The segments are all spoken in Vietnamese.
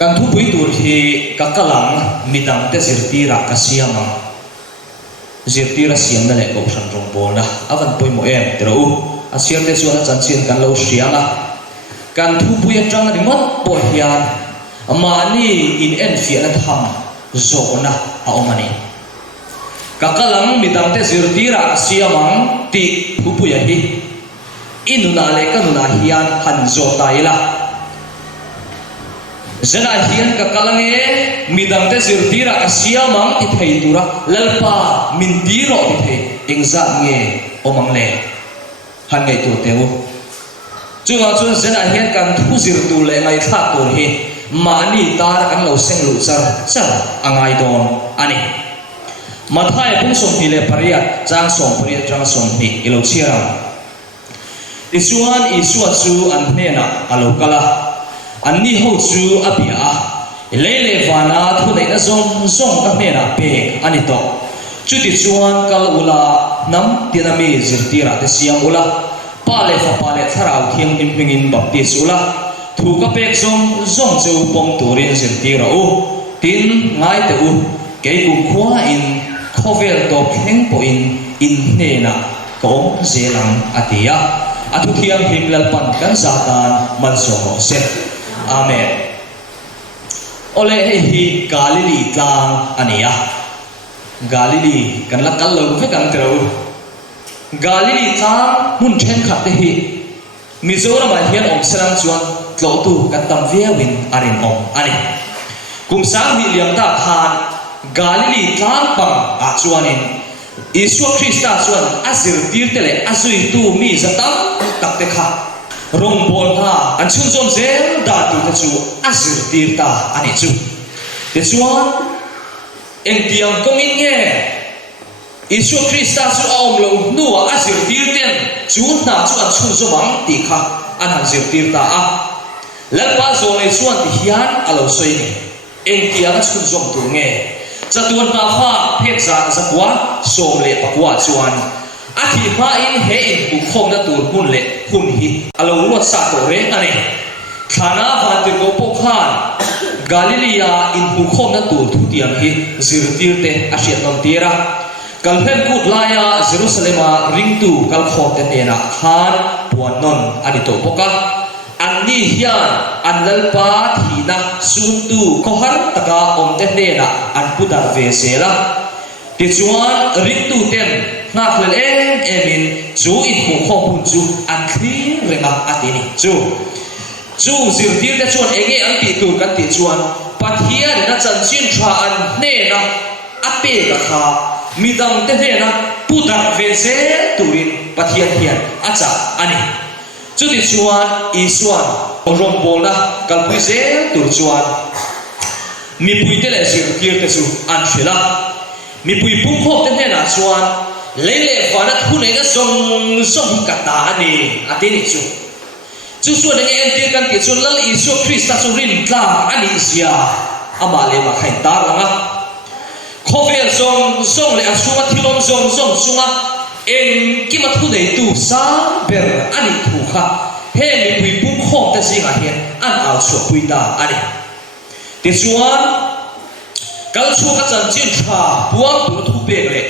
kan thu pui tur hi kakalang midang te zirtira kasiama zirtira siam na le ko san rong bol na avan poi mo em tero asiam te suana chanchin kan lo sianga kan thu pui atang ri mot po hian amani in en fian tham zo na a omani kakalang midang te zirtira kasiamang ti thu pui hi inuna le kanuna hian han zo taila zana hian kakalange midang te zirtira kasiamang ti theitura lalpa mindiro ti thei ingza nge omang le han ngai tu teu chunga chun zana hian kan thu zirtu le ngai kha tur hi mani tar kan lo seng lu char angai don ani mathai pung som hi le pariat chang som pariat chang som hi ilo chiara isuan isua chu an hena alo kala anni ho chu abia lele vana thu dei na zong ka hena pe ani to chuti chuan kal ula nam tinami zirtira te siam ula pale tharau thiang pingin baptis ula thu ka pek zong chu pom turin zirtira u tin ngai te u ke ku khwa in khovel to kheng po in hena kom zelang atia atu thiam himlal pan kan zatan manso se amen ole hi galili tlang ania galili kan la kal lo fe kan tro galili tlang mun then khat te hi mizoram a hian om sarang chuan tlo tu kan tam viawin arin om ani kum sang hi liam ta khan galili tlang pang a chuanin Isu Krista chuan azir tirtele azui tu mi zatam takte kha rong bol ha an chun zom zel da tu te chu azir tirta ani chu te chuan eng tiang kongin nge Isu Krista chu om lo nuwa azir tirten chu na chu an chun zomang ti kha an azir tirta a lalpa zo le chuan ti hian alo soi ni eng tiang chun zom tu nge chatuan na pha phek za zakwa som le pakwa chuan athi ma in he in bu khom na tur hun le hun hi alo ruat sa to re ani thana bhati ko pokhan galilia in bu khom na tur thu tiang hi zirtir te asiat nom tira kalphem kut laya jerusalema ringtu kal khom te na khan puan non ani to poka anni hian anlalpa thina suntu kohar taka omte hena anpudar vesela ti chuan ringtu ten ngaklel emin chu in hu khom hun chu an thri renga atini chu zirtir te chuan enge an ti tu kan ti chuan pathia na chanchin tha an hena ape ka kha midang te hena pudar vese turin pathia hian acha ani chuti chuan isuan rong bol na kalpui se tur chuan mi pui te le sir tir te chu an phela mi pui pum khop te hena chuan lele vana thune ga song ka ta ani atini chu suan nge en te kan ti chu lal isu Krista chu rin tla ani sia amale ma khain tar langa khovel song le asunga thilom song sunga en kima thu dei tu sa ber ani thu kha he mi pui pum khom ta singa hian an al chu pui ta ani ti chuan kal chu ka chan chin tha buang tu thu pe le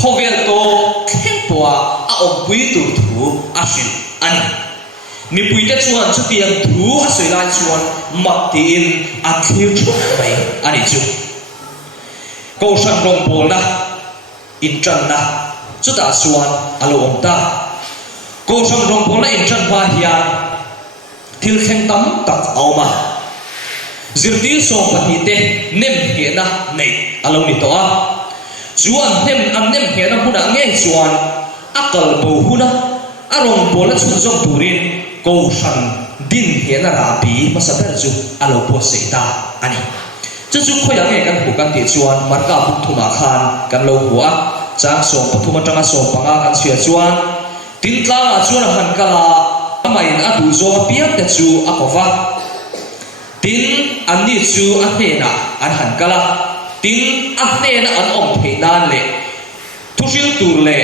khovel to khen toa a om pui tu thu a shin ani mi pui ta chuan chu tiang thu a soi lai chuan mak ti in a thlir chu mai ani chu ko san rong bol na in chan na chu ta chuan alo om ta ko sang rong bol na in chan pa hian thil khen tam tak auma zirti so pati te nem he na nei alo ni to a chuan nem he na huna nge chuan akal bo huna arong bol na chun jong turin ko san din he na rapi masaber chu alo po seita ani chu khoya nge kan hu kan ti chuan marka puk thuma khan kan lo huwa chang som pathuma tanga som panga kan sia chuan tin tla chuan han kala amain atu zo piak te chu akova tin anni chu a hena an han kala tin a hena an om theinan le thusil tur le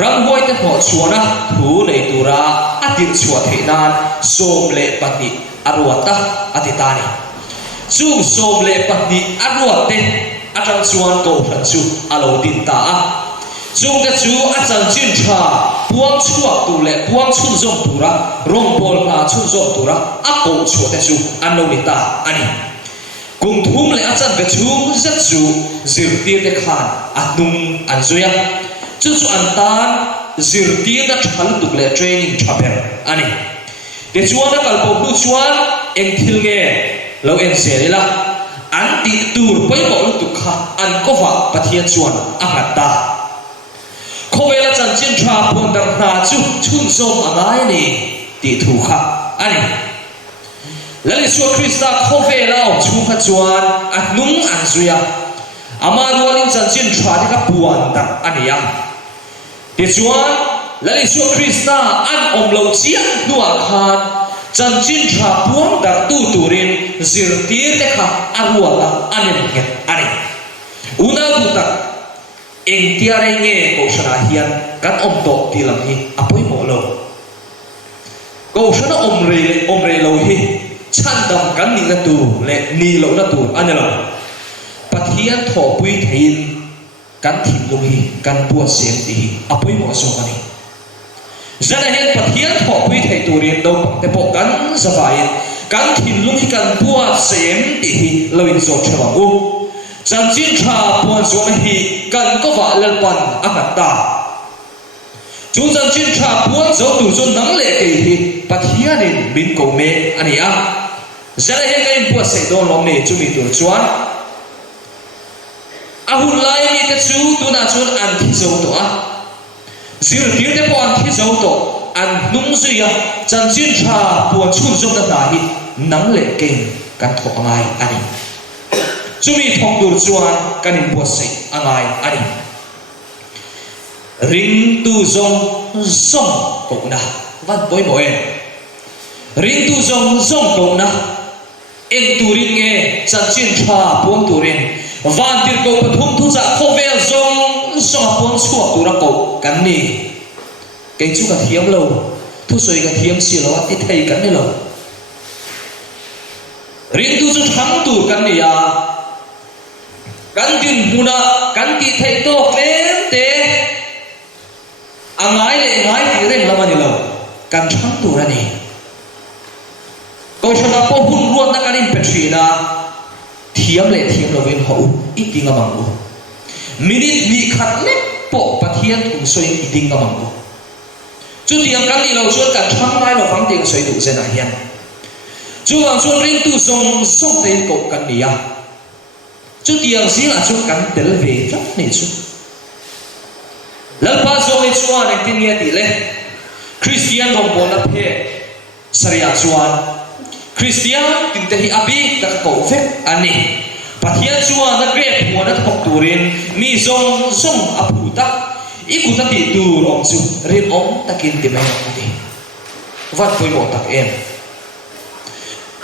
rangwai te ho chuana thu nei tura atir chua theinan som le pati arwata atitani chu som le pahni arwa te atang chuan ko hran chu alo din ta a chung te chu achan chin tha puang chuak tu le puang chun zom tura rong bol na chun zom tura a ko chu te chu an lo ni ta ani cùng thum le achan ve chu zat chu zirtir te khan atnung an zoya chu chu an tan zirtir da thal tuk le training thaber ani te chuan da kalpo hu chuan eng thil nge lo en se la an ti tur poi mo lu tu kha an ko wa pathian chuan a ngat ta khowela chan chin tha pon dar na chu chun som angai ni ti thu kha ani lali su krista khowela o chu kha chuan atnung an zuya ama rualin chan chin tha ni ka puan dar ania ti chuan lali su krista an om lo chia nuwa khan chan chin tha puang dar tu turin zirtir te kha arwa ta anen he ani una buta eng tiare nge ko sana hian kan om to ti lam hi apoi mo lo ko sana om re lo hi chan dam kan ni na tu le ni lo na tu anelo pathian tho pui thein kan thim lo hi kan pu sem ti apoi mo so ani zana hian pathian tho pui thei turin do te po kan zawai kan thim lo hi kan pu sem ti lo in so thwa u chan chin tha puan zo hi kan ko wa lal pan akata chu chan chin tha puan zo tu zo nang le ke hi pathian in bin ko me ani a zara he kai pu se don lom ne chu mi tur chuan a hun lai ni te chu tu na chun an thi zo to a zir tir te po an thi zo to an nung zuya chan chin tha puan chun zo na hi nang le ke kan tho ngai ani chumi thong dur chuan kanin po se angai ani ring tu zong zong ko na van boy boy ring tu zong zong ko na eng turin nge chan chin tha puang turin van tir ko pathum thu za khovel zong zong puang chuak tura ko kan ni ke chu ka thiam lo thu soi ka thiam si lo ti thei kan ni lo ring tu chu thang tur kan ni ya kan din huna kan ti thei to klem te angai le ngai ti reng lamani lo kan thang tur ani ko shona po hun ruat na kanin petrina thiam le thiam lo ven ho itinga mangu minute mi khat le po pathian thung soi itinga mangu chu tiang kan ni lo chu kan thang mai lo phang ting soi du se na hian chu wang chu ring tu song song te ko kan ni ya chu tiang si la chu kan tel ve rat ni chu lalpa zo ni chuan ek tin nge ti le christian rom bon na phe saria chuan christian tin te hi abi ta ko fe ani pathian chuan na gre phu na thok turin mi zong zong apu ta ikuta ti tur om chu rin om takin ti mai ati wat poi mo tak em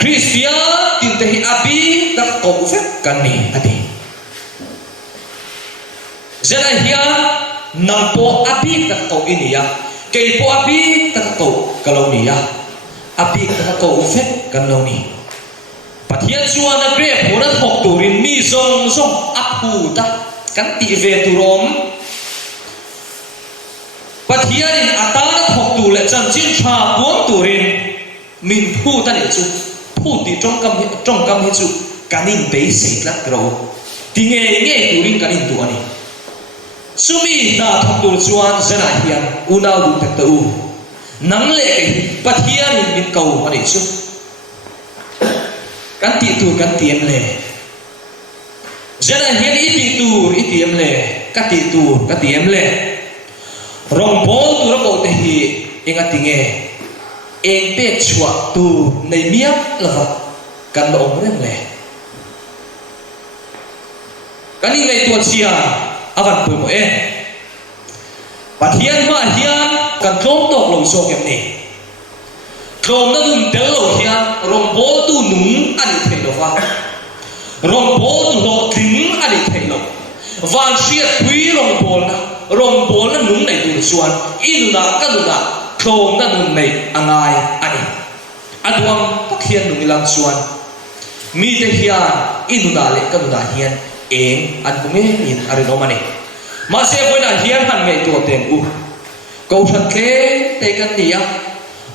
Christian tin te hi abi ta ko fe kan ni ati zela hian nang po abi ta ko inia ke po abi ta ko kalonia abi ta ko fe kan lo ni pathian chuan na gre phu na thok turin mi zong zong apu ta kan ti ve turom pathian in atana thok tu le chan chin tha puang turin min phu ta ni chu phu ti trong kam hi chu kanin be se la gro ti nge turin kanin tu ani sumi na thok tu chuan zana hian una du tak ta u nang le pathian in min kau ani chu kan ti tu kan tiam le zana hian i ti tur i tiam le ka ti tur ka tiam le rong bol tu ra ko te hi inga tinge eng pe chua tu nei miam la kan lo om rem le kan ni nei tu chia avan pu mo e pathian ma hian kan tlom tok lo so kem ni tlom na dun tel lo hian rong bol tu nung ani thei lo wa rong bol tu lo ting ani thei lo van siat pui rong bol na rong bol na nung nei tu chuan inuna kanuna thom na nun nei angai ani aduang pathian nung ilang chuan mi te hian inuna le kanuna hian eng an kume in arin omani ma se poina hian han ngai to ten u ko than ke te kan nia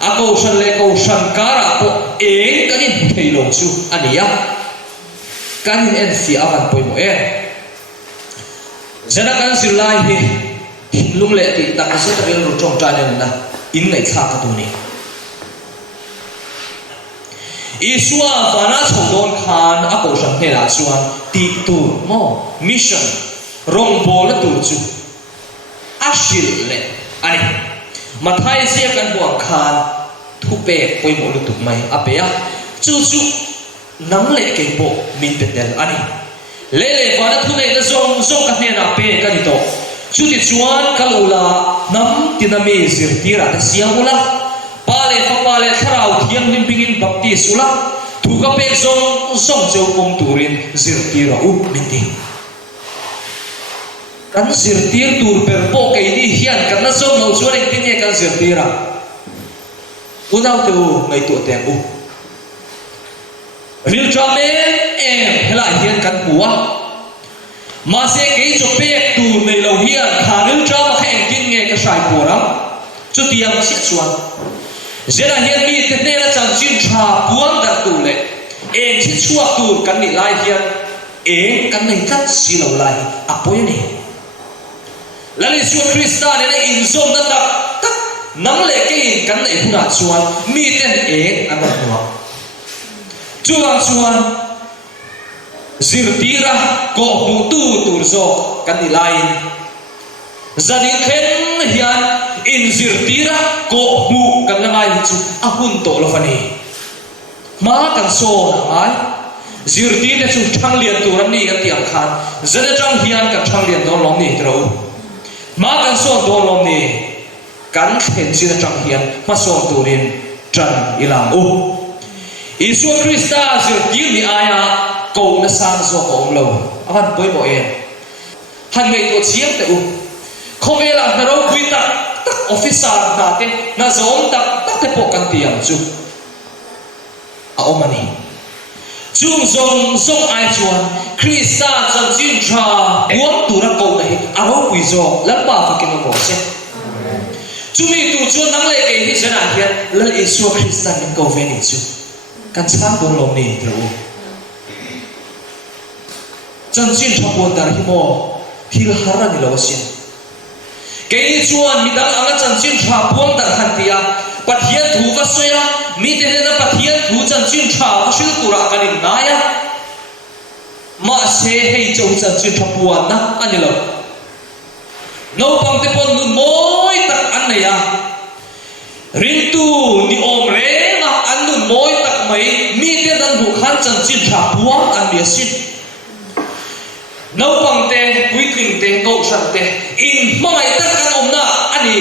a ko san le ko san kara po eng kan in theilo chu ania kan in si avan poimo e jana kan silai hi lung le ti ta ka se ta ro chong ta ne na in ngai kha ka tu ni Isua fana chhodon khan a ko san he la chuan ti tu mo mission rong bol tu chu ashil le ani mathai sia kan buang khan thu pe poimo lu tu mai apea chu chu nang le ke po min te tel ani le fana thu le na zong zong ka ne na pe ka ni to chu ti chuan kalula nam tinami zir tira ta siamula pale fa pale tharau thiam lim pingin bapti sula thu ka pe zong zong cheu pom turin zir tira u minti kan zir tir tur per po ke ni hian kan na zong no chuan ek tin kan zir tira u dau tu ngai tu te u ril trame em hela hian kan buwa ma se ke cho pe tu nei lo hian kharil trama khen kin nge ka sai poram chu tiang si chuan zera hian mi te ne la chang chin tha puang dar tu le eng chi chuak tu kan ni lai hian eng kan nei tat si lo lai apoi ni lali su krista ne in zom na tak tak nang le ke kan nei huna chuan mi ten eng an no chuan zir tira ko mu tu tur zo kan ni lai zanin khen hian in zir tira ko mu kan la ngai chu a hun to lo fani ma kan so na ai zir ti ne chu thang lian tu ram ni ka tiang khan zana chang hian ka thang lian do lom ni tro ma kan so do lom ni kan khen chi na chang hian ma so turin tran ilang u Isu Krista zir ti ni aya ko na sang zo ko lo avan poi mo e han ngai to chiam te u khomela na ro pui tak tak officer na te na zom tak tak te po kan tiang chu a omani chung zong ai chuan Krista chan chin tha buang tu ra ko nei a ro pui zo lam pa fa kin mo se chumi tu chuan nang le ke hi jana hian la Isu Krista ni ko ve ni chu kan sang don lo ni tro chan chin tha pon dar hi mo thil hara ni lo sin ke chuan mi dang anga chan chin tha puang dar han tia pathian thu ka soya mi te na pathian thu chan chin tha ka sil tura kanin naya ma se hei chou chan chin tha puan na ani lo no pang te pon nun moi tak an na ya rin tu ni om re na an nun moi tak mai mi te dan hu khan chan chin tha puang an bia sin nấu bằng te quý kinh te ngộ sản te in mai tất cả ông na ani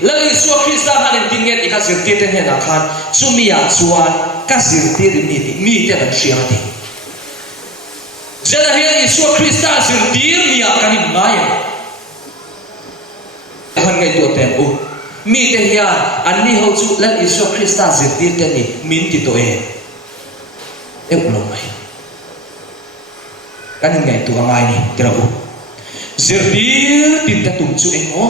lần Isu Krista hanin tinget ika zirti te hena khan sumia chuan ka zirti ni mi te dan sia ti jana hian Isu Krista zirti mia kanim maya han ngai to ten u mi te hian an ni ho chu lan Isu Krista zirti te ni min ti to e lo mai kan ngai tu ngai ni tira u zirtir tinta tum chu engo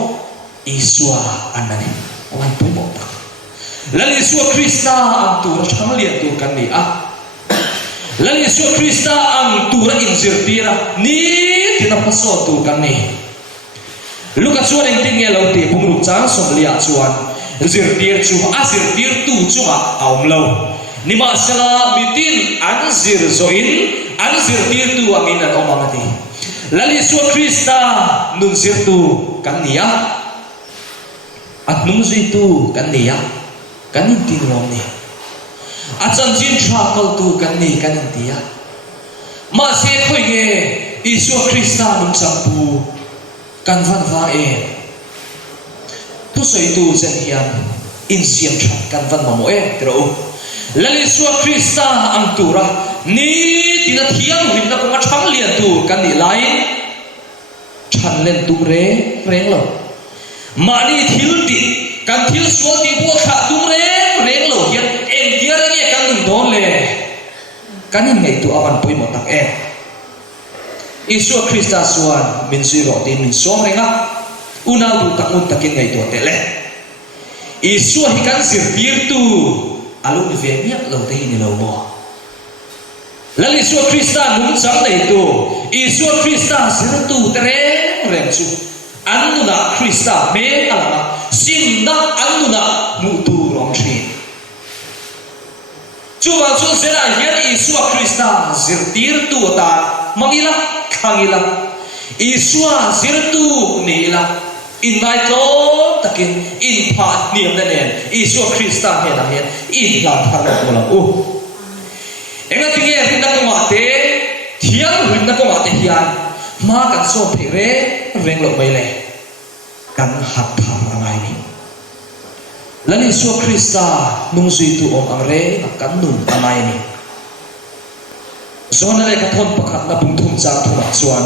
Isua anani awan pu mo ta lan Isu Krista ang tu ra thang lian tu kan ni a lan Isu Krista ang tu ra in zirtira ni tina paso tu kan ni luka chuan eng ting nge lo ti pung lu chang som lia chuan zirtir chu a zirtir tu chu a aum lo ni ma sala mitin an zir zo in an zirtir tu angin an omamati lan Isu Krista nun zir tu kan ni a at nung zui tu kan ni a kan in ting lom ni a chan chin tha kal tu kan ni kan in ti a ma se khoi nge Isu Krista nun chang pu kan van va e tu soi tu zen hian in siam tha kan van ma mo e tro lan Isu Krista ang tura ni tina thiam him na ko ma thang lian tu kan ni lai than len tu re reng lo mani thil ti kan thil sual ti bo kha tu reng lo hian en dia re kan nun don le kanin ngai tu awan poi mo tak Isu Krista suan min zero tin min som renga una du takun takin ngai tu tele Isu hikan zirtir tu alu ve miak lo te ni lo mo lali Isu Krista nung sang dai tu Isu Krista zir tu tere rem chu anuna Krista me alama sim na anuna mu tu rong thin chuwa chu zera hian Isu Krista zirtir tu ta mangila khangila Isu zirtu nila invite lo takin in phat niam na nen Isu Krista he na hian in la thar ko la enga tinge rin na ko ate thiang rin na ko ate hian ma kan so phe re reng lo mai le kan hat thar rangai ni lan Isu Krista nung sui tu om ang re kan nun amai ni zona le ka thon pakhat na bung thum chang thuma chuan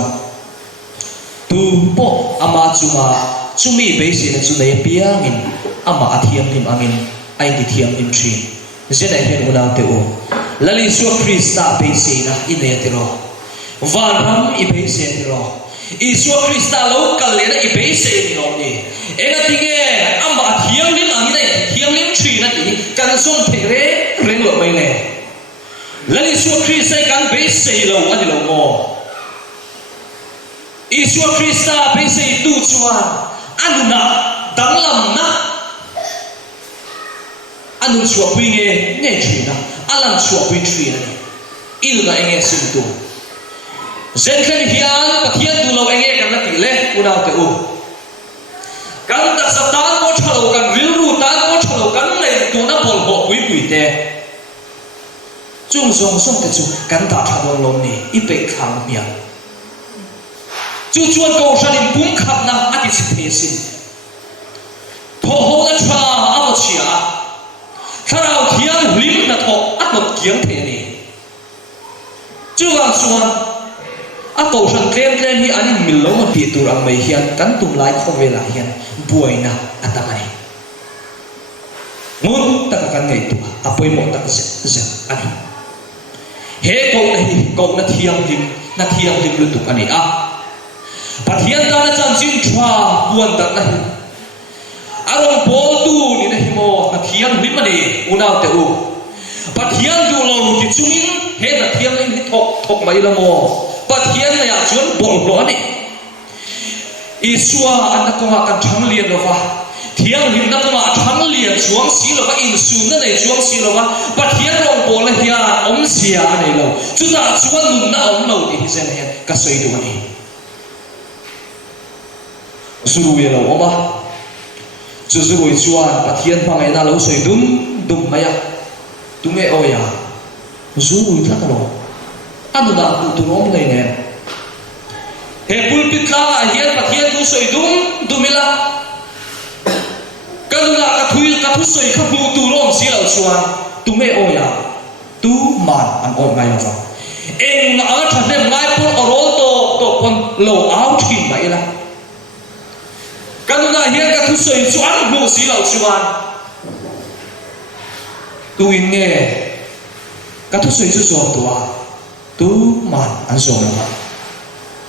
tu po ama chunga chumi be sin chu nei piangin ama athiam nim angin ai ti thiam nim thin zena hen una te o lali Isu Krista be sin na ine te ro vanram i be sin te ro Isu Krista lo kal le na i be sin ni ro ni enga tinge ama athiam nim angin ai thiam nim thin na ti kan som phe re reng lo mai le lali Isu Krista kan be sei lo ani lo mo Isu Krista be sei tu chuan anuna danglam na anun chua pui nge thina alam chua pui thina il na enge sim tu zen khan hian pathian tu lo enge kan na ti le una te u kan ta satan ko thalo kan ril ru tan ko thalo kan le tu na bol bo pui te chung song song te chu kan ta thadong lom ni i pe khang mia chu chuan ko sanin pum khap na ati si sin tho ho na cha avo chia tharau thiang lim na tho atot kiang the ni chu wang chuan a ko san tlem hi anin mil lo ma pi tur ang mai hian kan tum lai kho vela hian buaina atamani ngun ta kan ngai tu apoi mo ta se ani he ko na thiam lim lu tu ani pathian ta na chan chin thwa buan tak na arong bol tu ni na himo na thiam lim ani una te u pathian du lo ti chungin he na thiam lim ni thok mai la mo pathian na ya chuan bol lo ani Isua an ko ma kan thang lian lo wa thiam lim na ko ma thang lian chuang si lo wa in su na nei chuang si lo wa pathian rong bol la hian om sia nei lo chu ta chuan nun na om lo ti sen hen ka soi du ani zuru ye lo oma chu zuru chuan pathian pangai na lo soi dum maya tunge oya zuru tha ka lo anu na tu rom nei ne he pulpit la hian pathian tu soi dumila kanuna ka thu soi kha bu tu rom si lo chuan tunge oya tu man an on ngai lo eng a tha ne ngai pu orol to pon lo out thin mai la kanuna hian ka thu soi chuan bu si lo chuan tu in nge ka thu soi chu so tua tu man an so la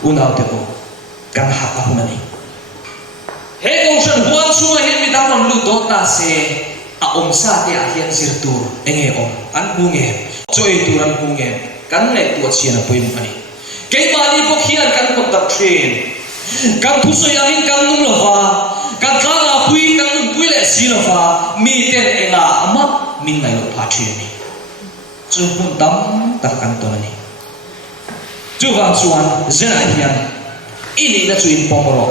una te ko kan ha ka hunani he ko san huan chu he mi dam lu do ta se a om sa te a hian zir tur enge om an bu nge choi tur an bu nge kan nei tu chian a poim ani ke ma ni po khian kan ko tak train kan thu so yang kan nung lo wa kan ka la pui kan nung pui le si lo wa mi ten enga ama min nai lo pha thien ni chu hun dam ta kan to ni chu wang chuan zena hian ini na chu in pomoro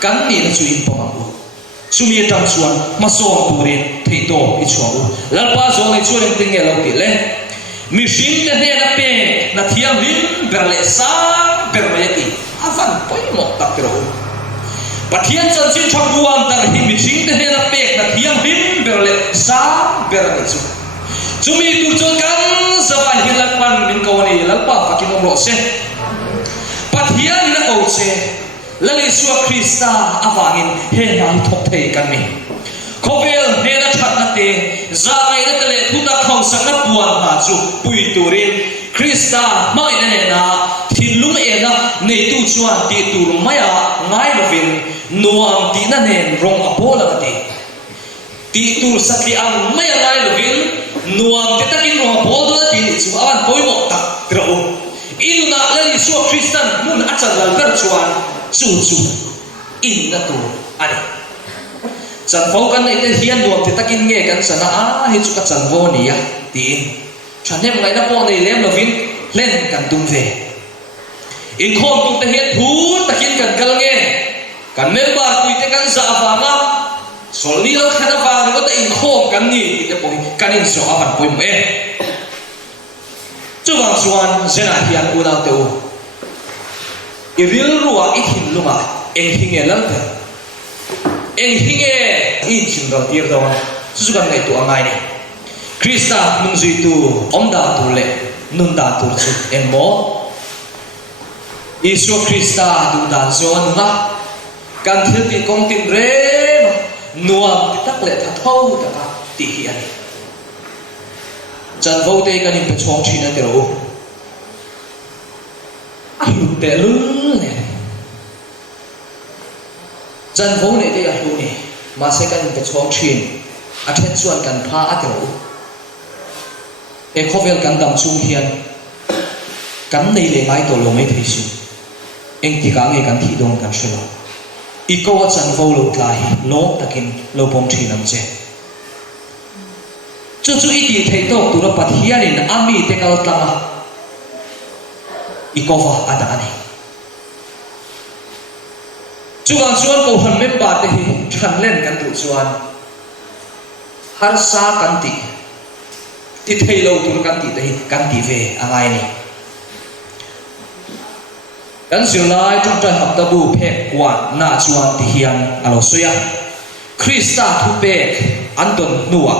kan ni na chu in pomabu sumi tam chuan ma so turin thei to i chuau lalpa zo nei chuan ting nge lo ti le mi shin te ne na pe na thiam lim berle sa bermeti avan poi mo tak ro pathian chan chin thak buam tar hi mi shin te ne na pe na thiam lim berle sa bermeti chu sumi tu chon kan zawan hilakpan min ko ni lalpa pakinom ro se pathian na ko che lali Isu Krista awangin he na thok thei kan ni khovel he na that na te za ngai na tele thuta khau sak na puan ha chu pui turin Krista mai nè na thìn lung e na nei tu chuan ti tur maya ngai lovin nuam ti na nen rong apola ti ti tur sakli ang maya ngai lovin nuam te takin rong apol do ti chu awan poimo tak tro inu na lali so Kristan mun achal lal gar chuan chu in na tu ani chan vo kan nei te hian nuam te takin nge kan sana a hi chu ka chan vo ni ya tin chanem ngai na po nei lem lovin len kan tum ve in khom tum te hian thur takin kan kal nge kan member kui te kan za awanga solni lo khana wa ro ta in khom kan ni te po kan in so awan poi mo e chu wang chuan zena hian una te u iril ruwa I hin lunga eng hinge lam te eng hinge in chin ro tir do su kan ngai tu angai ni Krista nung zui tu omda tu le nun da tu chu en mo Isu Krista tu dan zo nga kan thil ti kong tin re nuam ti tak le tha thau ta ka ti hi ani chan vo te kan in pe chong thina te ro a lu te lu ne chan vo ne te a lu ne ma se kan in pe chong thin a then chuan kan pha a te ro e khovel kan dam chung hian kan nei le ngai to lo mai thei su eng ti ka nge kan thi dong kan shela I ko chan vo lo tlai lo takin lo pom thi nam che chu I ti thei to tu ro pathian in ami te kal tlama I ko wa ada ani chu gan chuan ko han member te hi than len kan tu chuan har sa kan ti thei lo tu kan ti te hi kan ti ve angai ni kan silai trong trai hab tabu phe kwan na chuan ti hian alo soya Krista thu pek andon nuwa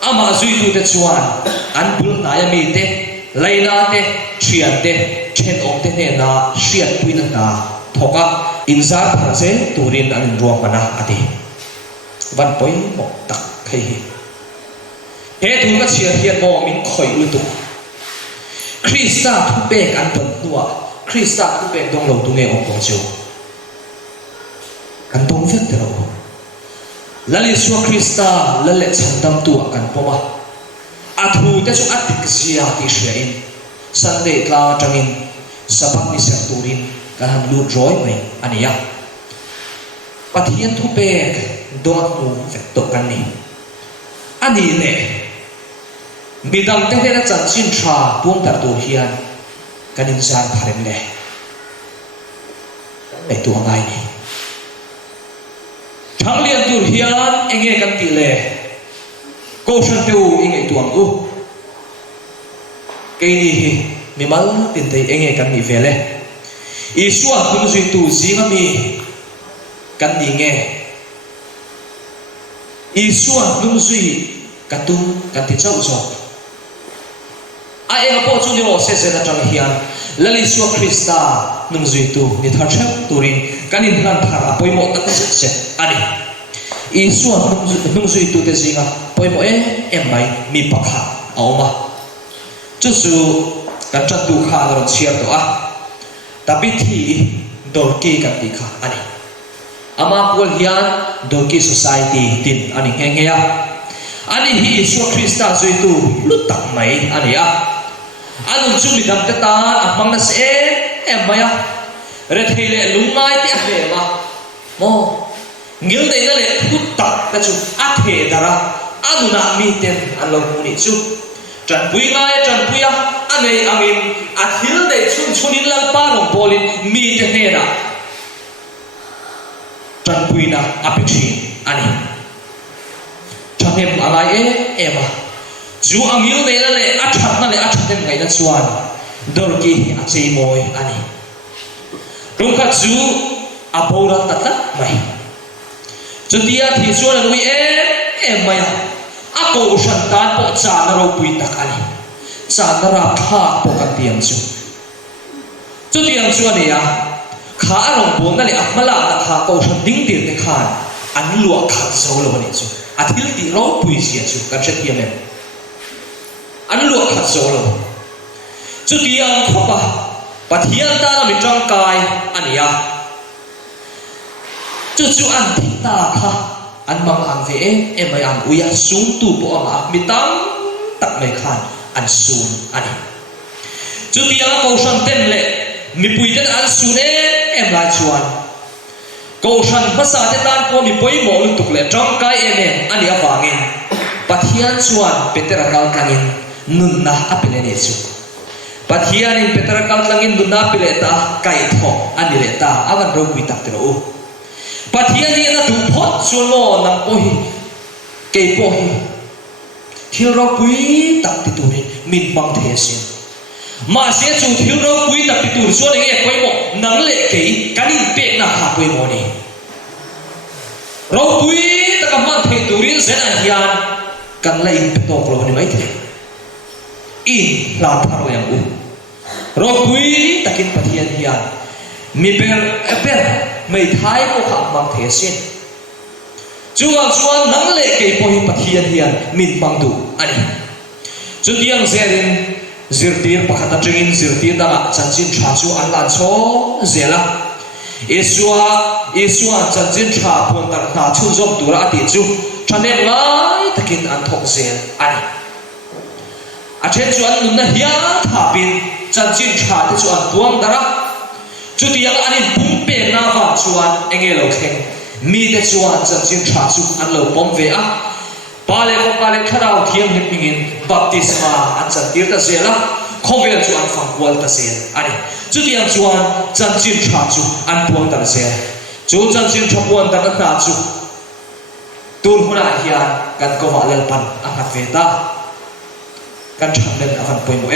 ama zui tu te chuan an bul na ya mi te leina te thian te chen om te ne na hriat puina na thoka inzar phase turin an ruam mana ati van poi mo tak khai hi he thu ka chia hian mo min khoi u tu Krista thu pek andon nuwa Krista tu pe dong lo tu nge ong ko chu kan dong vet te ro lali suwa Krista lale chandam tu kan poma athu te chu atik sia ti shrein Sunday tla tangin sabak ni sak turin kan han lu droi mai ania pathian thu pe dong mu vet to kan ni ani le midang te he na chan chin tha pum tar tu hian kan insan pharem le ai tu ngai ni thang lian tur hian enge kan ti le ko shan tu enge tuang u ke ni hi mi mal tin te enge kan ni vele Isua kun zui tu zinga mi kan ni nge Isua kun zui katum kan ti chau zo ai eng po chu ni ro se se na tang hian lali suwa Krista nung zui tu ni thar thap turin kanin han thar apoi mo tak se ani I suwa nung zui tu te zinga poi mo em mai mi pakha auma chu su kan chat tu kha ro chiar to a tapi thi dorki kan ti kha ani ama pol hian dorki society tin ani heng ya ani hi suwa Krista zui tu lutak mai ani a anun chu mi dam te ta amang na se em maya re thele lungai te hle ma mo ngil dei na le khut tak ta chu a the dara anuna mi ten alo ni chu tran pui ngai tran pui a anei angin a thil dei chun chunin lal pa rong polin mi te he na tran pui na apikhi ani thanem alai ema chu angil dei la le athat na le athatem ngai na chuan dorki a chei moi ani rungka chu abora tata mai chu dia thi chuan lui maya a ko shan ta po cha na ro pui tak ani cha na ra pha po ka tiam chu tiam chu ani ya kha rong bon na le akmala na kha ko shan ding tir te khan an lua kha zo lo ni chu a thil ti ro pui sia chu ka che tiam an lua kha zo lo chu tiang khopa pathian ta na mi tangkai ania chu an thita kha an mang ang ve em ai ang uya sung tu po ama mi tang tak mai khan an sun ani chu tiang ko san ten le mi pui ten an sun em lai chuan ko san phasa te tan ko mi poi mo lu tuk le tangkai em ania wangin pathian chuan petera kal kangin nun na apele ne chu pathian in petera kal kangin nun na apele ta kai tho ani le ta awan ro kui tak te ro pathian ni na du phot chu lo nang po hi ke po hi thil ro kui tak ti tu ni min bang the sin ma se chu thil ro kui tak ti tu so le e poi mo nang le ke kanin pe na kha poi mo ni ro kui tak man the tu rin se na hian kan lai pe to lo ni mai the in la tharo yang u ro kui takin pathian hian mi ber mai thai ko kha mang the sin chuan nang le ke po hi pathian hian min bang tu ani chu tiang zerin zirtir pakhat atringin zirtir da chanchin tha chu an lan cho zela isua chanchin tha pon tar ta chu zom tura ati chu thanem lai takin an thok zel ani a then chuan nun na hian thapin chanchin tha te chu an buang dara chu tiang anin bum pe na wa chuan engelo khen mi te chuan chanchin tha chu an lo pom ve a pale kharau thiam hip mingin baptisma an chantir ta zela khovel chu an phang kwal ta zel ani chu tiang chuan chanchin tha chu an buang tar zel chu chanchin tha buang tar na chu tur huna hian kan ko wa lel pan a khat ve ta kan thang len avan poi mo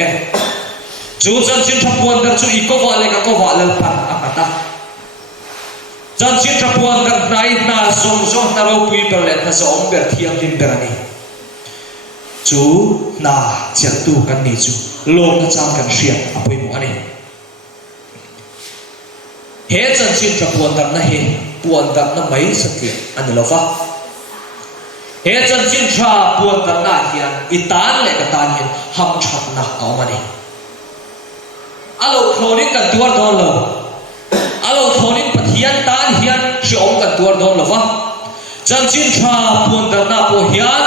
chu chanchin tha buang tar chu i ko wa le ka ko wa lel pan a khata chanchin tha buang kan nai na som na ro pui per le na som ber thiam lim ber ani chu na chiat tu kan ni chu lom na chang kan hriat a poi mo ani he chanchin tha buang tar na he puan tar na mai sakle ani lova he chanchin tha buang tar na hian itan le ka tan hian ham that na awmani alo khoni kan tuar don lo alo khoni pathian tan hian si om kan tuar don lo wa chanchin tha puan tar na po hian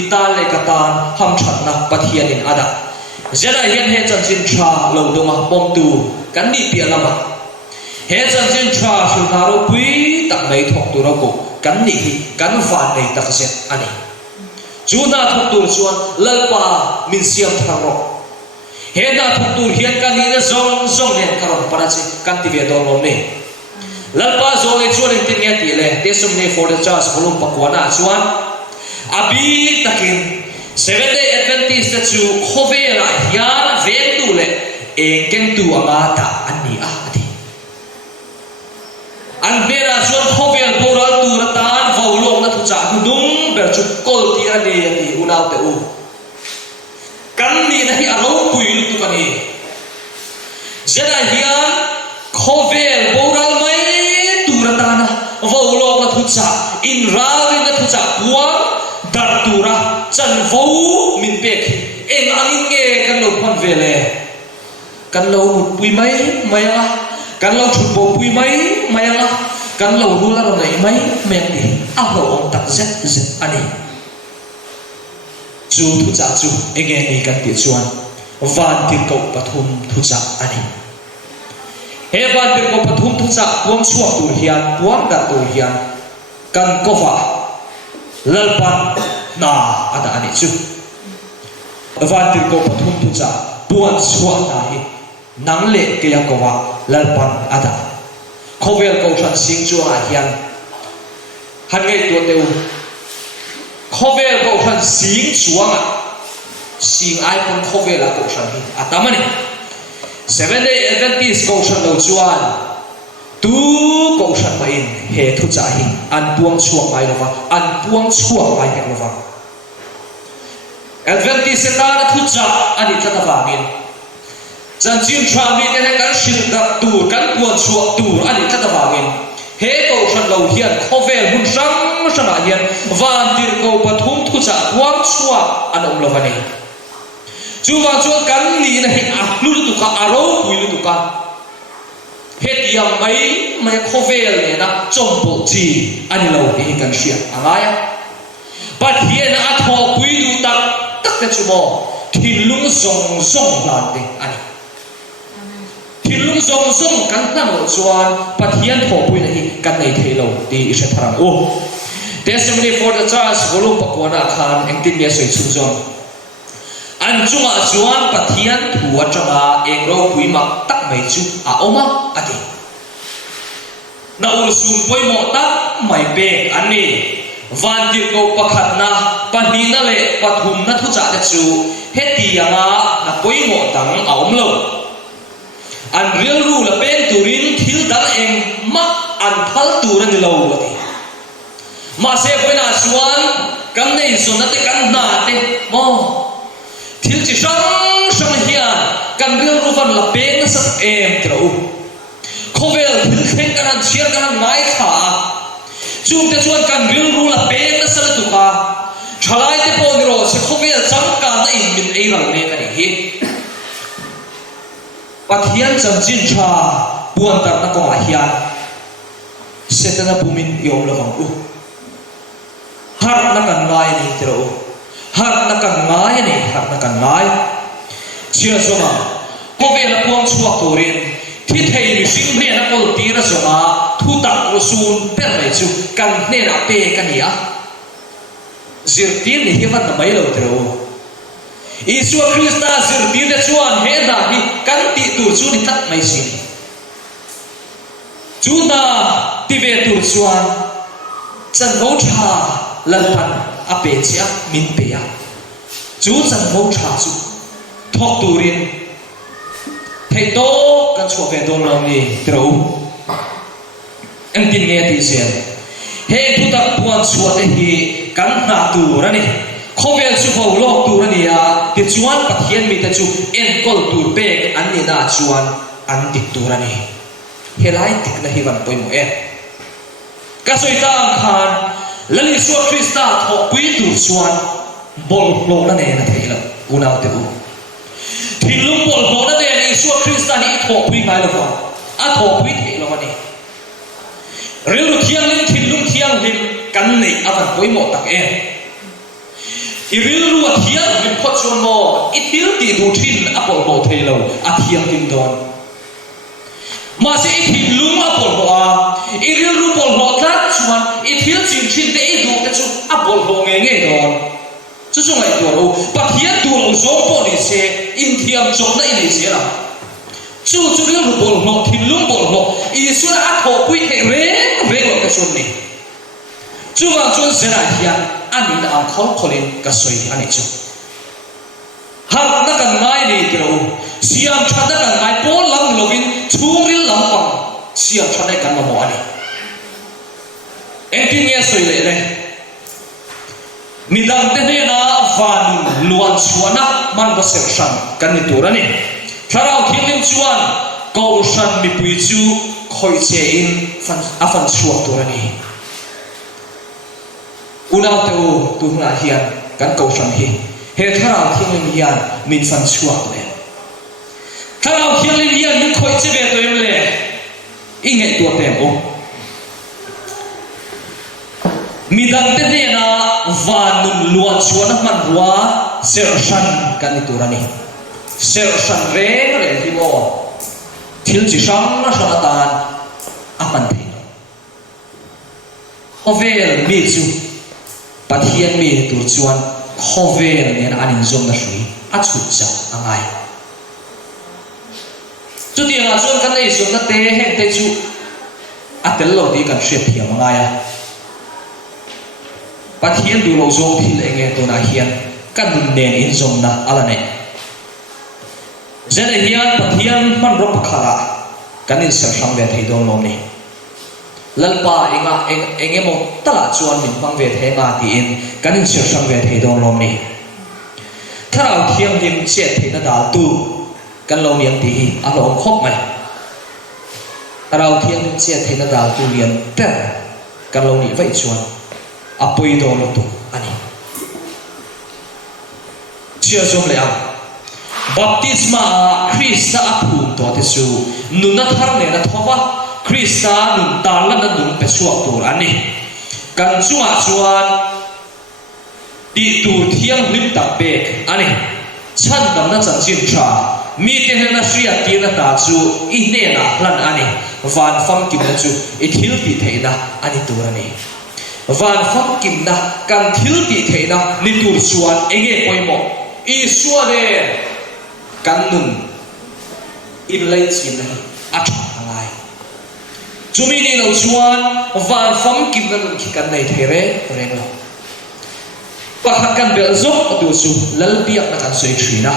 itan le ka tan ham that na pathian in ada zela hian he chanchin tha lo doma pom tu kan ni pia lama he chanchin tha sul na ro pui tak mai thok tu ro ko kan ni hi kan fa nei tak se ani chu na thok tu chuan lalpa min siam thang ro he na thok tu hian kan ni na zong len karon para chi kan ti ve don lo ne lalpa zong le chuan tin ya ti le te sum ne for the church volum pakwana chuan abi takin Seventh Day Adventist ta chu khovela hian ve tu le engken tu ama ta ani a ati an vera chuan khovel boral tu ratan volom na thu cha dung ber chu kol ti ra ne ani unau te u kan ni na hi aro pui lu tu kan ni zela hian khovel boral mai tu ratana volom na thu cha in rawin na thu cha buang dar tura chan vo min pek em angin nge kan lo phan vele kan lo pui mai a kan lo thut bo pui mai a kan lo ru la nei mai mek ti a ho om tak zet ani chu thu cha chu enge ni kan ti chuan van tir ko pathum thu cha ani he van tir ko pathum thu cha puang chuak tur hian puang da tur hian kan ko wa lalpan na ada ani chu van tir ko pathum thu cha puan chuak na hi nang le ke ya ko wa lalpan ada khovel ko than sing chu a hian han ngai tu teu khovel ko than sing chuanga sing ai kon khovel a ko than hi atamani Seventh Day Adventist ko than lo chuan tu ko than mai he thu cha hi an puang chuak mai lova an puang chuak mai he lova Adventist ta na thu cha ani cha ta wangin chanchin tha mi te kan sil da tu kan puan chuak tu ani cha ta wangin he ko than lo hian khovel hun sang hian van tir ko pathum thu cha puang chuak an om lovani chu wa chu kan ni na he a lu tu ka aro pui lu tu ka het yang mai khovel ne na chompo chi ani lo hi kan sia angaya but hian a tho pui du tak tak te chu mo thilung song song lan te ani thilung song song kan tan lo chuan but hian tho pui na hi kan nei thei lo ti se tharang o testimony for the church volume pakwana khan engtin me soi chu zon an chunga chuan pathian thu atanga engro pui mak tak mai chu a oma ati na ul sum poi mo tak mai pe ani van dir ko pakhat na panina le pathum na thu cha te chu heti anga na poi mo tang a om lo an real ru la pen turin thil dal eng mak an phal tur ani lo ati ma se poi na chuan kan nei zon ate kan na te mo thil chi sang sang hian kan real ru van la pen na sat em tro khovel thil khen kan chiar kan ngai kha chung te chuan kan real ru la pen na sal tu ka thalai te pon ro se khovel chang ka na in min ei ral ne kan hi pathian chang chin tha buan tar na ko ma hian setana pumin yom lawang u har na kan ngai ni tro har na kan ngai ni har na kan ngai chia zonga khovel la puang chuak turin thi thei mi sing me na kol tira zonga thu tak ro sun per mai chu kan ne na pe kan ya zirtir ni hivan na mai lo tro Isu Krista zirtir de chuan he na hi kan ti tu chu ni tak mai sin chu na ti ve tur chuan chan mo tha lan pan a pe chia min pe ya chu chan mo tha chu thok turin thei to kan chua ve don lo ni tro em tin nghe ti sen he thu tak puan chua te hi kan na tu ra ni khovel chu ho lok tu ra ni ya ti chuan pathian mi ta chu en kol tur pe an ni na chuan an ti tu ra ni he lai tik na hi van poi mo e ka soi ta khan lali su Krista tho pui tu chuan bol lo na ne na thei lo unau te u thilung bol lo na ne ni su Krista ni tho pui ngai lo a tho pui thei lo ni rilu thiang lim thilung thiang lim kan nei avan poi mo tak e irilu thiang lim khot chuan mo itil ti du thin apol mo thei lo a thiang lim don ma se thilung apol mo a irilu pol mo tat chuan itil chin thin te du te chu apol mo nge don chu chu ngai tu ro pathian tu lo zo po ni se in thiam chok na in se la chu chu rilu pol mo thilung pol mo isu a tho pui thei re lo ka chun ni chu wang chun se na hian ani na am khol kholin ka soi ani chu har na kan ngai ni tro siam thada kan ngai pol lam lovin churil lam pang siam thada kan mo ani engtin ye soi le midang te ne na van luan chuana man ba ser san kan ni turani tharau thilin chuan ko san mi pui chu khoi che in fan chuak turani unau te u tu na hian kan ko san hi he tharau thilin hian min fan chuak le tharau thilin hian min khoi che ve to le inge tu tem o midang te ne na vanun luan chuan man ruwa ser san kan ni turani ser san re hi mo thil chi sang na sana tan aman the khovel mi chu pathian mi tur chuan khovel nen anin zom na hrui a chu cha angai chu ti nga chuan kan nei zom na te heng te chu atel lo ti kan hriat thiam angai a pathian du lo zom thil enge to na hian kan nen in zom na ala ne zene hian pathian man ro pakhala kanin ser sang ve thei don lom ni lalpa inga enge mo tala chuan min pang ve the nga ti in kanin ser sang ve thei don lom ni tharau thiam dim che thei na dal tu kan lo miang ti hi a lo khop mai tharau thiam dim che thei na dal tu lian per kan lo ni vai chuan apoi do lo tu ani chia zom le a baptisma Krista aphum to te su nuna thar ne na thowa Krista nun tarla na nun pe suak tur ani kan chunga chuan ti tur thiang lim tak pe ani chan dam na chan chin tha mi te na shria ti na ta chu I ne na lan ani van fam kim na chu I thil ti theina ani tur ani van fam kim na kan thil ti theina ni tur chuan enge poimo I suale kan nun in lay chin na a tha ngai chumi ni lo chuan van fam kim na nun ki kan nei there reng lo pakhat kan bel zok atu chu lalpiak na kan soi thina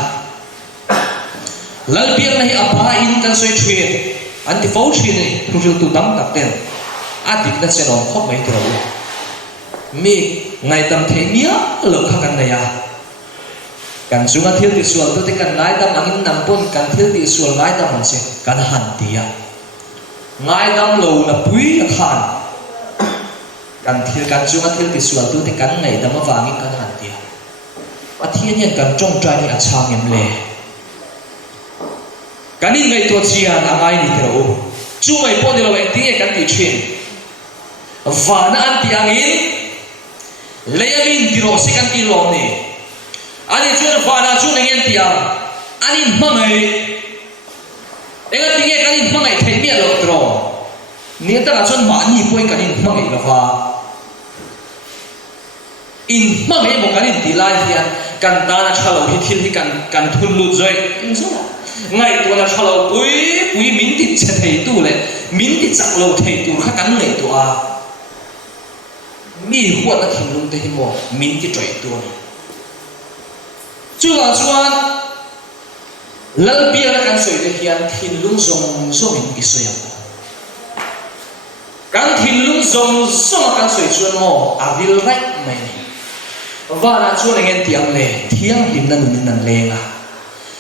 lalpiak na hi apa in kan soi thrin anti fau thrin ni thuril tu dam tak ten adik na chenom khop mai tro mi ngai tam the nia lo kha kan na ya kan sunga thil ti sual tu te kan ngai tam angin nam pon kan thil ti sual ngai tam man se kan han tia ngai dam lo na pui na khan kan thil kan sunga thil ti sual tu te kan ngai dam awangin kan han tia pathian hian kan tong trai ni achang em le kan in ngai to chian angai ni tro chu mai pon ni lo ek ti kan ti thin vana an ti angin leyamin ti ro se kan ti lo ni ani chuan vana chu nengen tiang ani mangai enga tinge kan in mangai thei mi lo tro ni ta la chuan ma ni poi kan in mangai lo va in mangai mo kan in ti lai hian kan ta na thalo hi thil hi kan thul lu joi in so ngai to na thalo pui min ti che thei tu le min ti chak lo thei tu kha kan ngai to a mi huat na thin lung te hi mo min ti troi tu ni chuan chuan lalpia na kan soi te hian thin lung zong zong in ki soya kan thin lung zong zong kan soi chuan mo avil right mai ni vana chuan ngen tiang le thiang lim na nun nan lenga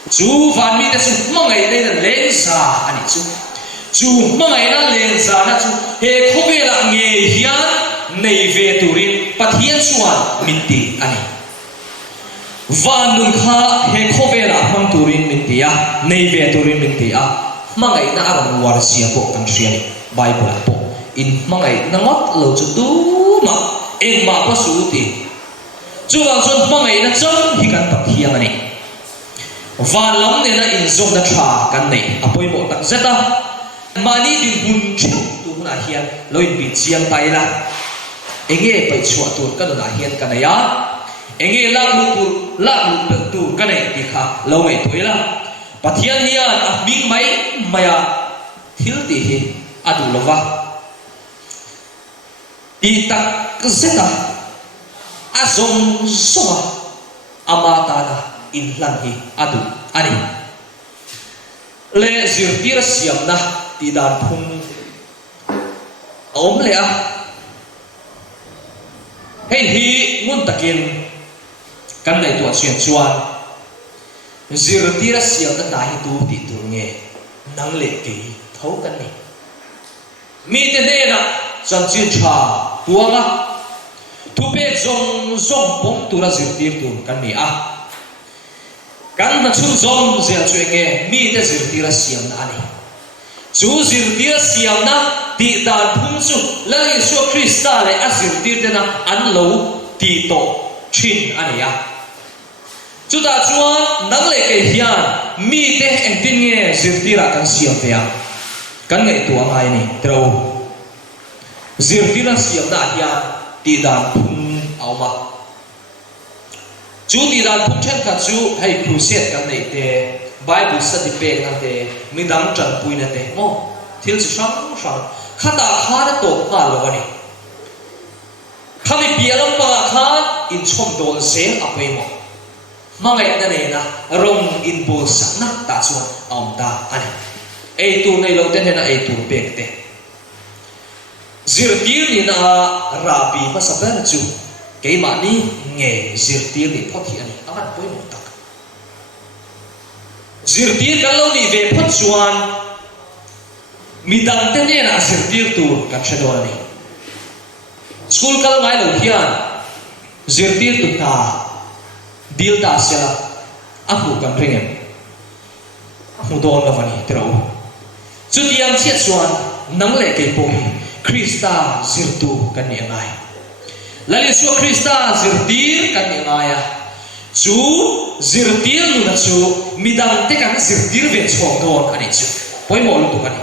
chu van mi te chu mangai nei na leng sa ani chu mangai na leng sa na chu he khobela nge hian nei ve turin pathian chuan minti ani van nun kha he khovela ham turin mintia nei ve turin mintia mangai na aron war sia ko kan riani bible po in mangai na ngot lo chu tu ma en ma pa su ti chu wang chon mangai na chon hi kan pathiang ani van lam ne na in zom na tha kan nei apoi mo tak zeta mani din hun chu tu na hian loin bi chiang tai la enge pai chua tur kan na hian kan ya enge la lu tu kanai ti kha lo ngai toila pathian hian a bing mai maya thil ti hi adu lova ti tak zeta azong soa amata na in lan hi adu ani le zirtir siam na ti dan phum om le a hei hi mun takin kan nei tu chian chuan zirtira siam na nahi tu ti tu nge nang le ke thau kan ni mi te ne na chan chin tha tuanga tu pe zong zong pom tu ra zirtir tu kan ni a kan na chu zong zia chu nge mi te zirtira siam na ani chu zirtira siam na ti dan phum chu la Yesu Krista le a zirtir te na an lo ti to chin ani a chu ta chuan nang le ke hian mi te en tin nge zirtira kan siam te a kan ngai tu angai ni tro zirtira siam na hian ti dan phum auma chu ti dan phum chen kha chu hei crusade kan nei te bible study pe kan te mi dam chan pui na te mo thil chu sang khata khana to ma lo ani khami pialam pa kha in chom don se apai mo mangai na ne na rong in bol sak na ta chuan aum ta ani ei tu nei lo ten na ei tu pek te zirtir ni na rabi pa saber chu ke ma ni nge zirtir ni phothi ani aman poi mo tak zirtir kan lo ni ve phot chuan midang te ne na zirtir tu kan chador ni school kal ngai lo hian zirtir tu ta deal ta sela aku kan ringen hudon la mani tero chu tiang chiat chuan nang le ke po Krista zirtu kan ni ngai lali su Krista zirtir kan ni ngai chu zirtir nu na chu midang te kan zirtir ve chong don ani chu poi mo lu tu kan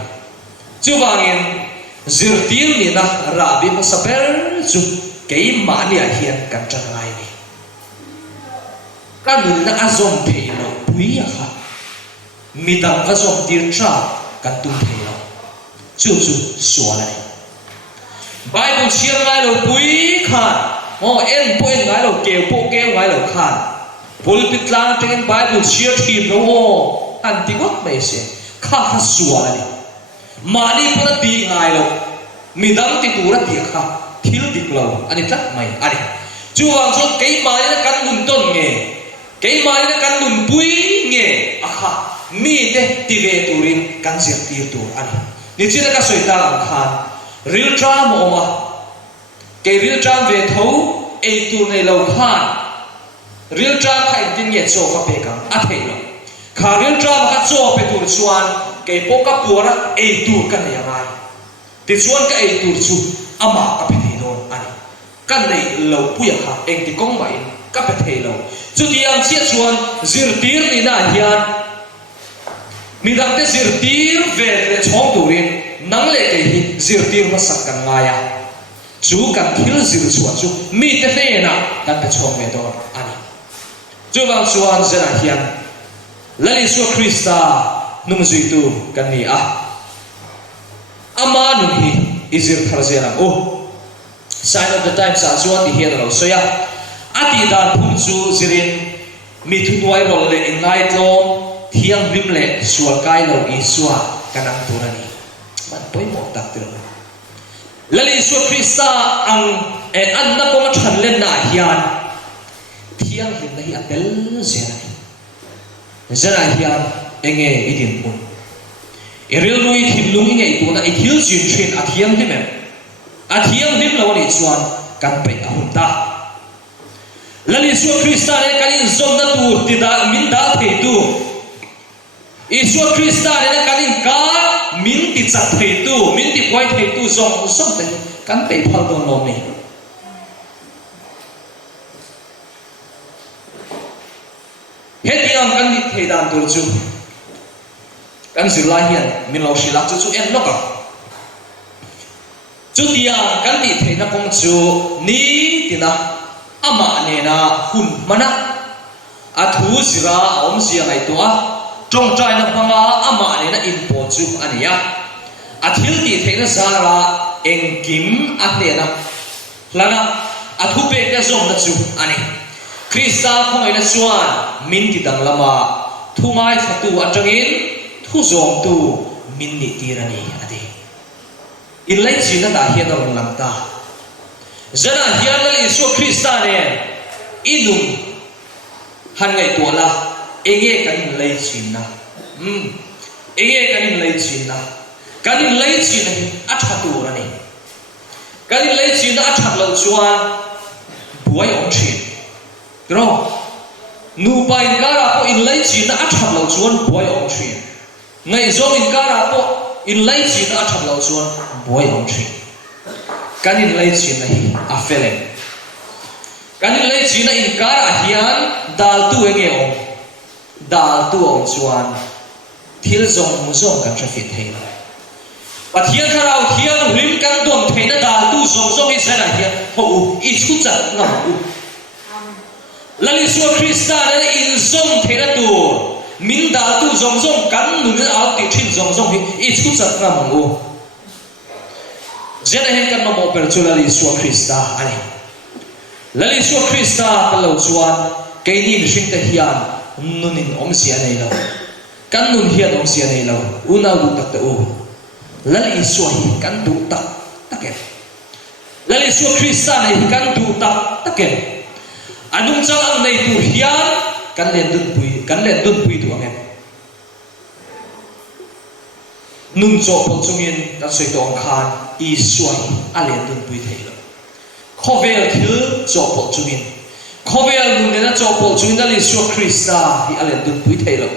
chu bangin zirtir ni na rabi ma saper chu ke ma ni a hian kan tang ngai ni kan nu na azom pe no pui a kha midang va zom tir tra kan tu pe no chu suwa lai Bible siang ngai lo pui khan en point ngai lo keo ngai lo khan pulpit lang tengin Bible share thim lo anti wat mai se kha suwa ni mani para di ngai lo midang ti tura ti kha thil dik lo ani tak mai ani chuwang so kei mai na kan nun ton nge kei mai na kan nun pui nge akha mi te ti ve turin kan sir tir tur ani ni chira ka soita ang khan real drama oma ke real drama ve tho e tu nei lo khan real drama khai tin ye cho ka pe ka a thei lo kha real drama ka cho pe tur chuan ke po ka pura e tu kan ya ngai ti chuan ka e tur chu ama ka pe thei don ani kan nei lo pu ya kha eng ti kong mai ka pe thei lo chu ti ang chia chuan zir tir ni na hian midang te zir tir ve le chong turin nang le ke hi zir tir ma sak kan ngaya chu kan thil zir chuan chu mi te fe na kan pe chong ve don ani chu wang chuan zena hian lali su Krista nung zui tu kan ni a ama nun hi izir thar zena sign of the times sa chuan ti hian lo soya ati dan phum chu zirin mi thu nuai rol le ingai tlom thiang rim le sual kai lo i suwa kanang turani man poi mo tak tiro lali su Krista ang an na ko than len na hian thiang rim na hi atel zera hian enge idin pun eril lui thim lungi ngai tu na i thil chin thin a thiang dim lo ni chuan kan pe a hun ta lali su Krista le kalin zom na tur ti da min da the tu Isu Krista le kalin ka min ti chat the tu min ti kwai the tu zom te kan pe phal don lo ni hetiang kan ni the dan tur chu kan zirla hian min lo shi la chu en lo ka chu tia kan ti the na pong chu ni ti na ama ne na hun mana athu zira om sia ngai to a trong trai na phanga ama ne na in po chu ania athil ti theina zara engkim atne na lana athu pe ka zom na chu ani Krista khong ina chuan min ti dang lama thungai phatu atangin thu zom tu min ni tirani ade in lai china da hian ong lamta zana hian la Isu Krista ne inum han ngai to la enge kan lai china enge kan lai china kan lai china a thatu rani kan lai china a thak lo chuan buai ong thin ro nu pai kara po in lai china a thak lo chuan buai ong thin ngai zo in kara po in lai china a thak lo chuan buai ong thin kan lai china hi a felen kan lai china in kara hian dal tu enge ong dal tu ong chuan thil zong kan traffic thei pathian tharau thiang rim kan don theina dal tu zong i sara hian ho i chu chat ngam lali su Krista le in zong theina tu min dal tu zong kan nun al ti thin zong i chu chat ngam zena hen kan mo per chu lali su Krista ani lali su Krista kalau chuan ke ni mishing te hian nunin om sia nei lo kan nun hian om sia nei lo una lu tak te lali su hi kan du tak taken lali su Krista nei kan du tak taken anung chang ang nei tu hian kan len dun pui tu angem nun cho pol chungin kan soi tong khan i suai a len dun pui thei lo khovel thil cho pol chungin khovel nun na cho pol chungin lali su Krista hi a len dun pui thei lo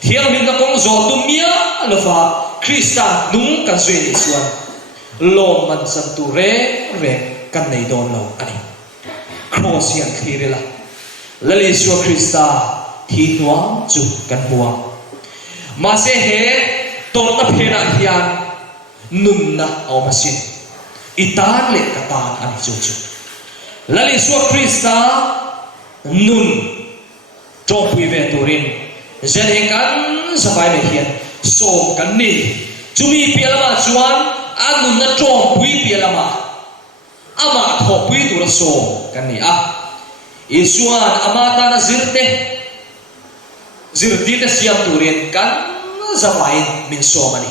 thiang min na kong zo tumia alova Krista nung kan zui ni suan lo man san tu re kan nei don lo ani cross yan khirela lali su Krista thi nuang chu kan huang ma se he to na phena hian nun na aw masin itan le katan ani chu chu lali su Krista nun to pui ve turin zene kan sabai me hian so kan ni chumi pialama chuan anun na to pui pialama ama tho pui tu ra so kan ni a isuan amata na zirti te siam turin kan sabai min so mani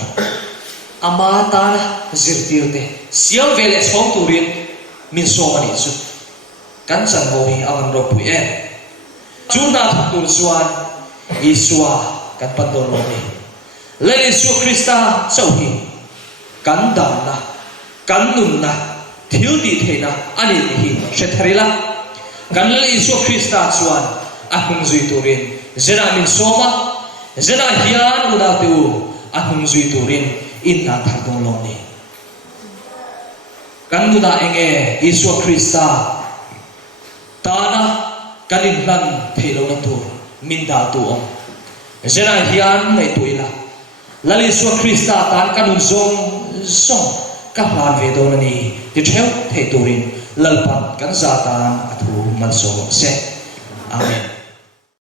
amata na zirti te siam vele som turin min so mani su kan san bo hi aman ro pui e chuna thur suan isua kan pandon lo ni le Isu Krista sau hi kan dan na kan nun na thil ti theina ani hi shetharila kan le Isu Krista chuan ahung zui turin zena min soma zena hian una tu ahung zui turin in na thadong lo ni kan nuna enge Isu Krista tana kanin lan thelo na tur min da tu om zena hian nei tuila lali su Krista tan kanun zong song ka hlan ve do ni ti theu thei turin lalpan kan zatan athu man so se amen.